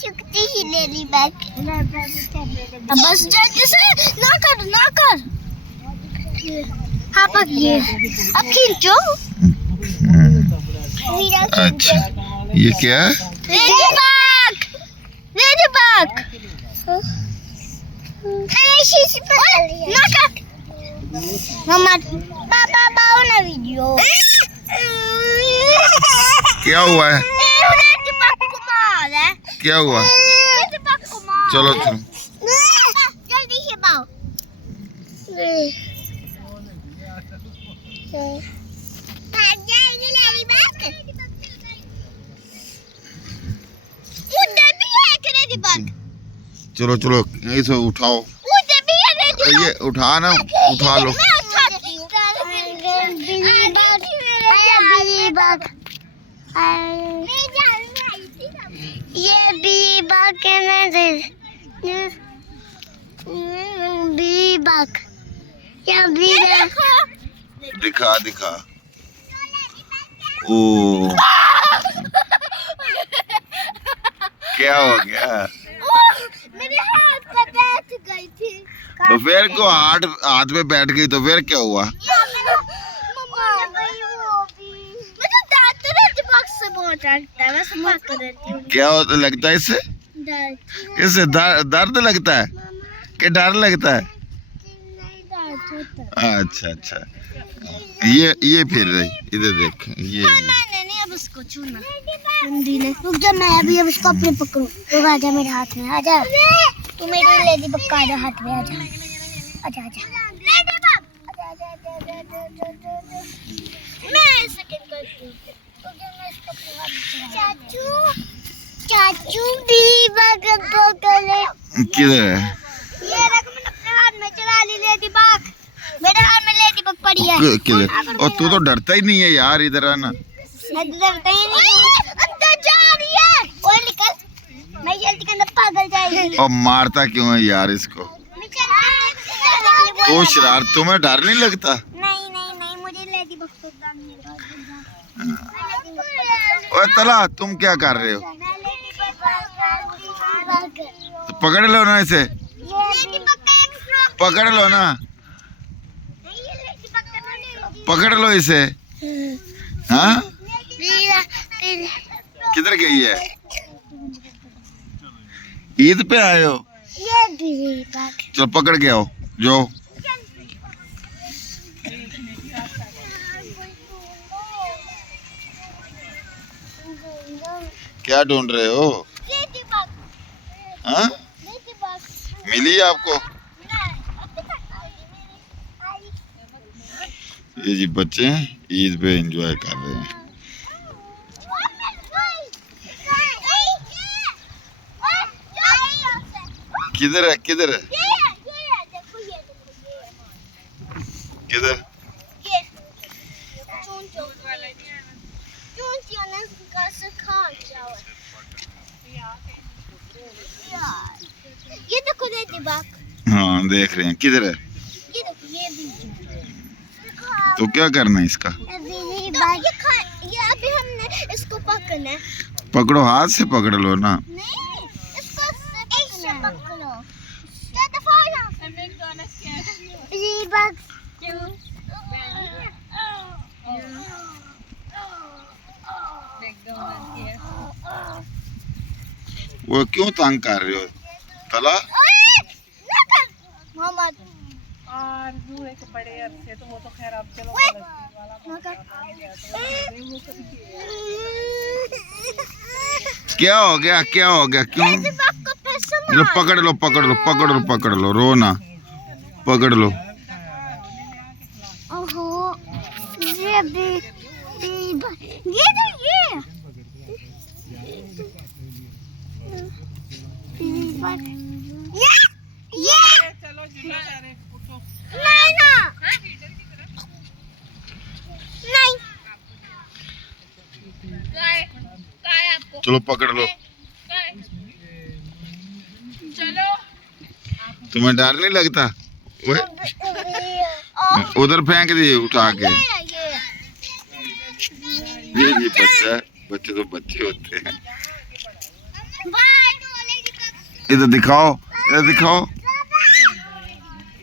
चुकती ही lady bag. बस जल्दी से ना कर। हाँ पक ये अब खींचो। अच्छा ये क्या है? Lady bag. मम्मा पापा बाओ ना वीडियो। क्या हुआ है? क्या हुआ? चलो जल्दी से बाओ। भाग जाएगी लेडी बैग। उधर भी है एक लेडी बैग। चलो इसे उठाओ। उधर भी है लेडी बैग। ये उठा ना, उठा लो। मैं उठाती हूँ। बिली बैग। ये बी बैग कहना दे। B bag. या बी बैग। दिखा। ओ क्या हो गया? मेरे हाथ पे बैठ गई थी। तो फिर को हाथ में बैठ गई तो फिर क्या हुआ? मुझे दांत दिमाग से बहुत लगता है। मैं सफा कर देती हूँ। क्या लगता है इससे? इससे दर्द लगता है कि डर लगता है? अच्छा ये फिर रही इधर देख। ये मैंने नहीं अब उसको छूना। नंदी ने रुक जा, मैं अभी अब उसको अपने पकड़ूं। तो आजा मेरे हाथ में, आजा तू मेरी लेडी बग का हाथ में आजा। मैं सेकंड करती हूँ। चाचू बिली बग पकड़े। किधर है? ये रख, मैंने अपने हाथ में चला ली लेडी बग। मेरे हाथ में लेडी बग पड़ी है। किधर? और तू तो डरता ही नहीं है यार, इधर आना। मैं डरता ही नहीं। अंदर जा रही है। ओए निकल, मैं जल्दी के अंदर पागल जाएगी। और मारता क्यों है यार इसको? तो शरारत, तुम्हें डर नहीं लगता? नहीं मुझे लेडी बग को डर नहीं लगता। ओए तला, तुम क्या कर रहे हो? तो पकड़ लो ना इसे, पकड़ लो ना, पकड़ लो इसे। हाँ किधर गई है? ईद पे आए हो? चलो पकड़ के आओ जो। क्या ढूंढ रहे हो? हाँ मिली आपको? ये जी बच्चे हैं, ईद पे एंजॉय कर रहे हैं। किधर है? किधर? ये देखो लेडी बग। हाँ देख रहे हैं। किधर है? ये देखो ये भी। तो क्या करना है इसका? ये अभी हमने इसको पकड़ना है। पकड़ो, हाथ से पकड़ लो ना। नहीं, इसको ऐसे पकड़ो। क्या दफा बिली बग। वो क्यों तंग कर रहे हो तला? मोहम्मद एक बड़े अरसे तो वो तो खैर अब चलो क्या हो गया? क्यों? लो पकड़ लो, रो ना, पकड़ लो। ओहो ये भी ये चलो जिला जा रहे उठो। नहीं आपको चलो पकड़ लो। चलो। तुम्हें डर नहीं लगता? उधर फेंक दिए उठा के। ये बच्चा, बच्चे तो बच्चे होते हैं। इधर दिखाओ, इधर दिखाओ।